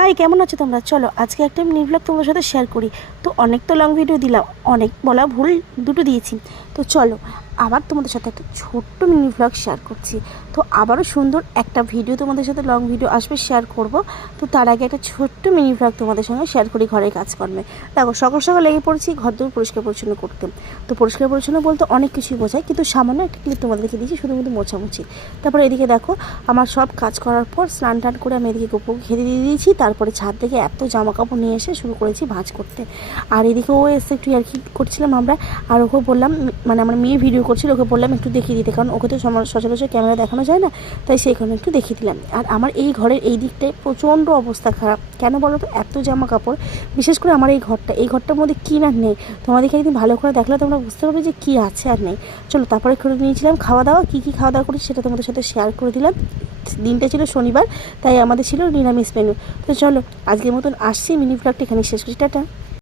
High, কেমন আছো তোমরা? চলো আজকে একটা মিনি ব্লগ তোমাদের সাথে শেয়ার করি। তো অনেক তো লং ভিডিও দিলাম, অনেক বলা ভুল, দুটো দিয়েছি। তো চলো আবার তোমাদের সাথে একটা ছোট্ট মিনি ব্লগ শেয়ার করছি। তো আবারও সুন্দর একটা ভিডিও তোমাদের সাথে লং ভিডিও আসবে, শেয়ার করব। তো তার আগে একটা ছোট্ট মিনি ব্লগ তোমাদের সঙ্গে শেয়ার করি ঘরের কাজকর্মে। দেখো সকাল সকাল লেগে পড়েছি ঘর দৌড় পরিষ্কার পরিচ্ছন্ন করতে। তো পরিষ্কার পরিচ্ছন্ন বলতে অনেক কিছুই বোঝায়, কিন্তু সামান্য একটা ক্লিপ তোমাদেরকে দিয়েছি, শুধুমাত্র মোছামুছি। তারপরে এদিকে দেখো আমার সব কাজ করার পর স্নান টান করে আমি এদিকে গোপুকে খেতে দিয়ে দিয়েছি। তারপরে ছাদ থেকে এত জামা কাপড় নিয়ে এসে শুরু করেছি ভাঁজ করতে। আর এদিকে ও এসে একটু আর কি করছিলাম আমরা। আর ওকে বললাম, মানে আমার মেয়ে ভিডিও করছিল, ওকে বললাম একটু দেখিয়ে দিতে, কারণ ওকে তো সচরাচর ক্যামেরা দেখানো যায় না, তাই সেই কারণে একটু দেখিয়ে দিলাম। আর আমার এই ঘরের এই দিকটায় প্রচণ্ড অবস্থা খারাপ। কেন বলো তো? এত জামা কাপড়, বিশেষ করে আমার এই ঘরটার মধ্যে কী না নেই, তোমাদেরকে একদিন ভালো করে দেখলে তোমরা বুঝতে পারবে যে কী আছে আর নেই। চলো তারপরে করে নিয়েছিলাম খাওয়া দাওয়া। কী খাওয়া দাওয়া করেছি সেটা তোমাদের সাথে শেয়ার করে দিলাম। দিনটা ছিল শনিবার, তাই আমাদের ছিল নিরামিষ মেনু। তো চলো আজকের মতন আসছি, মিনি ব্লগটা এখানে শেষ করছি। টাটা।